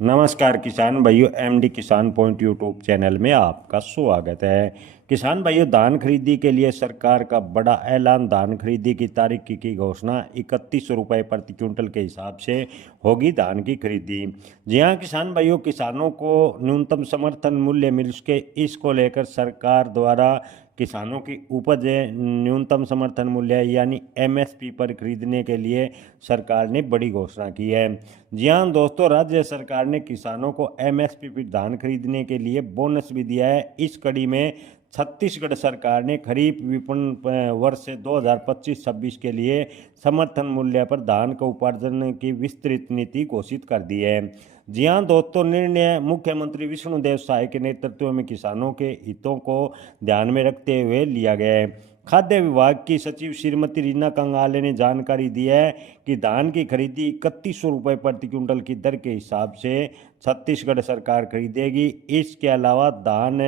नमस्कार किसान भाइयों, एमडी किसान पॉइंट यूट्यूब चैनल में आपका स्वागत है। किसान भाइयों, धान खरीदी के लिए सरकार का बड़ा ऐलान। धान खरीदी की तारीख की घोषणा 31 रुपये प्रति क्विंटल के हिसाब से होगी धान की खरीदी। जी हाँ किसान भाइयों, किसानों को न्यूनतम समर्थन मूल्य मिल सके, इसको लेकर सरकार द्वारा किसानों की उपज न्यूनतम समर्थन मूल्य यानी एमएसपी पर खरीदने के लिए सरकार ने बड़ी घोषणा की है। जी हाँ दोस्तों, राज्य सरकार ने किसानों को एमएसपी पर धान खरीदने के लिए बोनस भी दिया है। इस कड़ी में छत्तीसगढ़ सरकार ने खरीफ विपणन वर्ष 2025-26 के लिए समर्थन मूल्य पर धान का उपार्जन की विस्तृत नीति घोषित कर दी है। जी हाँ दोस्तों, निर्णय मुख्यमंत्री विष्णुदेव साय के नेतृत्व में किसानों के हितों को ध्यान में रखते हुए लिया गया है। खाद्य विभाग की सचिव श्रीमती रीना कंगाले ने जानकारी दी है कि धान की खरीदी 3100 रुपये प्रति क्विंटल की दर के हिसाब से छत्तीसगढ़ सरकार खरीदेगी। इसके अलावा धान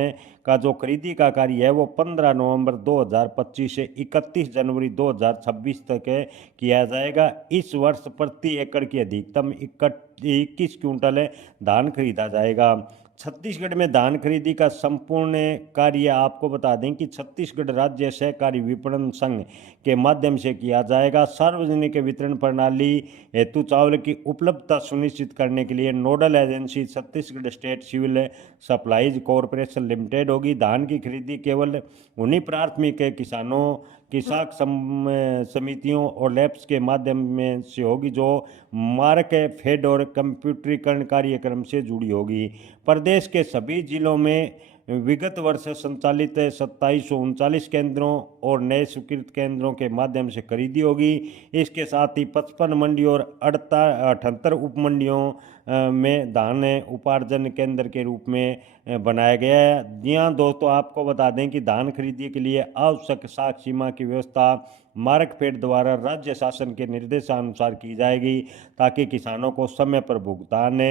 का जो खरीदी का कार्य है वो 15 नवंबर 2025 से 31 जनवरी 2026 तक किया जाएगा। इस वर्ष प्रति एकड़ की अधिकतम 21 क्विंटल धान खरीदा जाएगा। छत्तीसगढ़ में धान खरीदी का संपूर्ण कार्य आपको बता दें कि छत्तीसगढ़ राज्य सहकारी विपणन संघ के माध्यम से किया जाएगा। सार्वजनिक वितरण प्रणाली हेतु चावल की उपलब्धता सुनिश्चित करने के लिए nodal agency Chhattisgarh state civil supplies corporation limited होगी। धान की खरीदी केवल उन्हीं प्राथमिक किसानों किसान समितियों और लैब्स के माध्यम में से होगी जो मार्क फेड और कंप्यूटरीकरण कार्यक्रम से जुड़ी होगी। प्रदेश के सभी जिलों में विगत वर्ष संचालित 2739 केंद्रों और नए स्वीकृत केंद्रों के माध्यम से खरीदी होगी। इसके साथ ही 55 मंडियों और 78 उप मंडियों में धान उपार्जन केंद्र के रूप में बनाया गया है। जी हाँ दोस्तों, आपको बता दें कि धान खरीदी के लिए आवश्यक साख सीमा की व्यवस्था मार्कफेड द्वारा राज्य शासन के निर्देशानुसार की जाएगी ताकि किसानों को समय पर भुगतान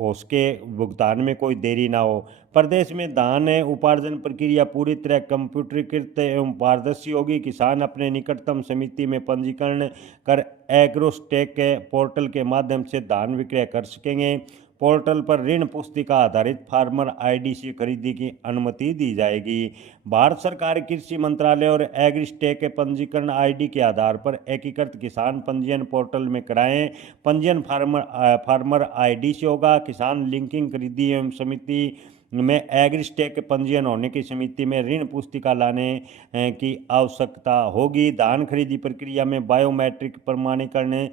उसके भुगतान में कोई देरी ना हो। प्रदेश में धान उपार्जन प्रक्रिया पूरी तरह कंप्यूटरीकृत एवं पारदर्शी होगी। किसान अपने निकटतम समिति में पंजीकरण कर एग्रोस्टेक पोर्टल के माध्यम से धान विक्रय कर सकेंगे। पोर्टल पर ऋण पुस्तिका आधारित फार्मर आईडी से खरीदी की अनुमति दी जाएगी। भारत सरकार कृषि मंत्रालय और एग्रीस्टेक पंजीकरण आईडी के आधार पर एकीकृत किसान पंजीयन पोर्टल में कराएं। पंजीयन फार्मर आईडी से होगा। किसान लिंकिंग खरीदी एवं समिति में एग्रीस्टेक पंजीयन होने की समिति में ऋण पुस्तिका लाने की आवश्यकता होगी। धान खरीदी प्रक्रिया में बायोमेट्रिक प्रमाणीकरण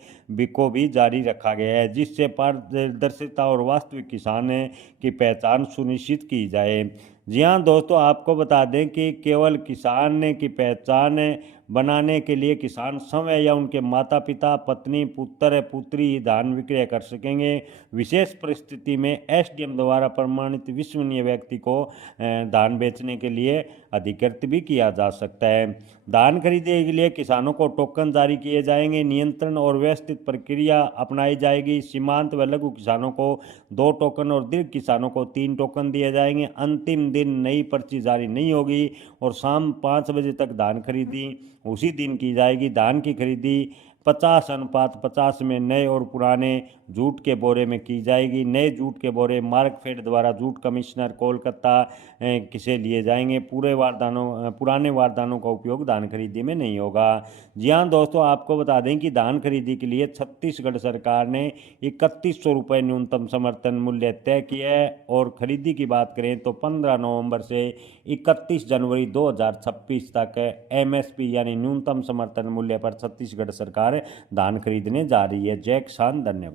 को भी जारी रखा गया है जिससे पारदर्शिता और वास्तविक किसान की पहचान सुनिश्चित की जाए। जी हाँ दोस्तों, आपको बता दें कि केवल किसान की पहचान बनाने के लिए किसान स्वयं या उनके माता पिता, पत्नी, पुत्र, पुत्री धान विक्रय कर सकेंगे। विशेष परिस्थिति में एसडीएम द्वारा प्रमाणित विश्वसनीय व्यक्ति को धान बेचने के लिए अधिकृत भी किया जा सकता है। धान खरीदने के लिए किसानों को टोकन जारी किए जाएंगे। नियंत्रण और व्यवस्थित प्रक्रिया अपनाई जाएगी। सीमांत व लघु किसानों को 2 टोकन और दीर्घ किसानों को 3 टोकन दिए जाएंगे। अंतिम दिन नई पर्ची जारी नहीं होगी और शाम 5 बजे तक धान खरीदी उसी दिन की जाएगी। धान की खरीदी 50:50 में नए और पुराने जूट के बोरे में की जाएगी। नए जूट के बोरे मार्कफेड द्वारा जूट कमिश्नर कोलकाता से लिए जाएंगे। पुराने वारदानों का उपयोग धान खरीदी में नहीं होगा। जी हाँ दोस्तों, आपको बता दें कि धान खरीदी के लिए छत्तीसगढ़ सरकार ने 3100 रुपये न्यूनतम समर्थन मूल्य तय किया है और खरीदी की बात करें तो 15 नवंबर से 31 जनवरी 2026 तक एमएसपी यानी न्यूनतम समर्थन मूल्य पर छत्तीसगढ़ सरकार धान खरीदने जा रही है। जय किसान, धन्यवाद।